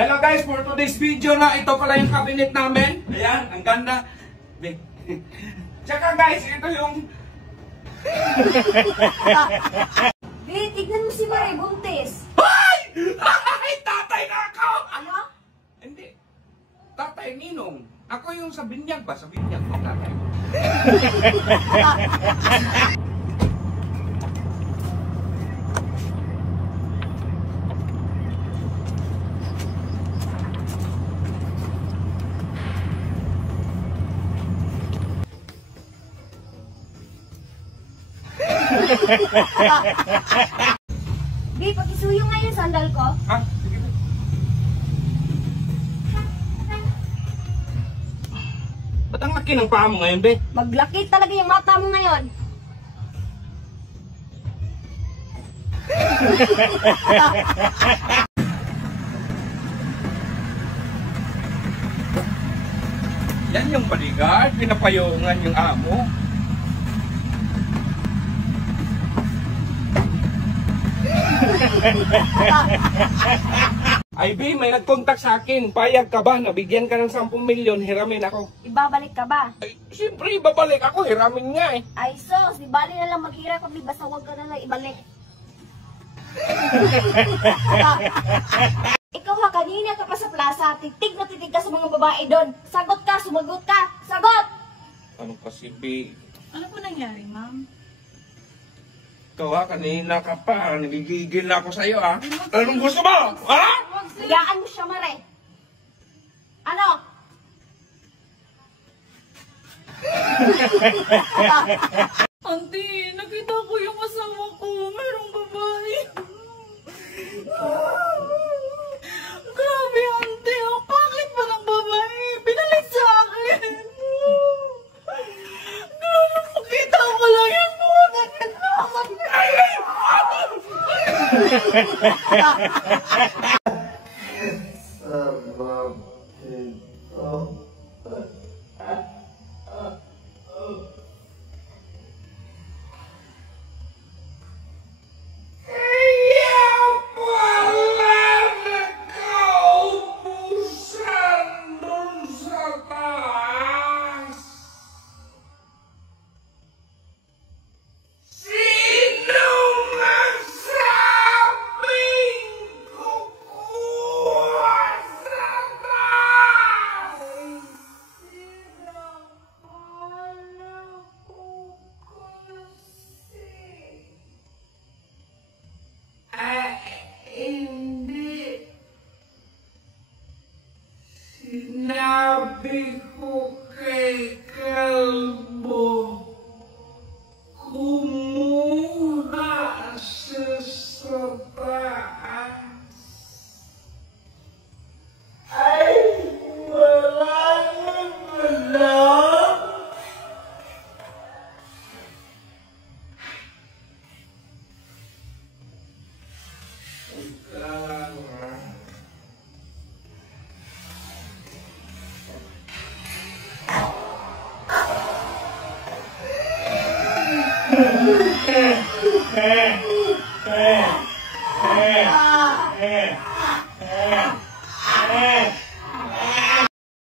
Hello guys, for today's video na ito pala yung cabinet namin. Ayan, ang ganda. Tsaka guys, ito yung... Tignan mo si Mare, buntis. Ay! Ay! Tatay na ako! Ano? Hindi. Tatay, ninong. Ako yung sa binyag ba? Sa binyag ko, tatay. Bi, pakisuyo nga yung sandal ko. Ha? Sige na. Ba't ang laki ng paa mo ngayon, be? Maglaki talaga yung mata mo ngayon. Yan yung bodyguard, pinapayungan yung amo. Ay, B, may nag-contact sa akin. Payag ka ba? Nabigyan ka ng 10 milyon, hiramin ako. Ibabalik ka ba? Ay, siyempre, ibabalik ako. Hiramin nga eh. Ay sos, di bali na lang maghirap kami basta huwag ka na lang ibalik. Ikaw ha, kanina ka pa sa plaza, titig na titig ka sa mga babae doon. Sagot ka, sumagot ka, sagot! Ano kasi, B? Ano po nangyari, ma'am? Ikaw ha, kanina ka pa. Nagigigil na ako sa'yo ha. Anong gusto mo? Ha? Hayaan mo siya, Mare. Ano? Auntie, nakita ko yung asawa ko. Merong babae. Grabe, auntie. Ang pangit pa ng babae. Pinalit sa akin. Grabe, makita ko lang yung mga ganyan naman. Sinabi ko kay Kalbo, kumuha siya sa taas. Ay, wala na.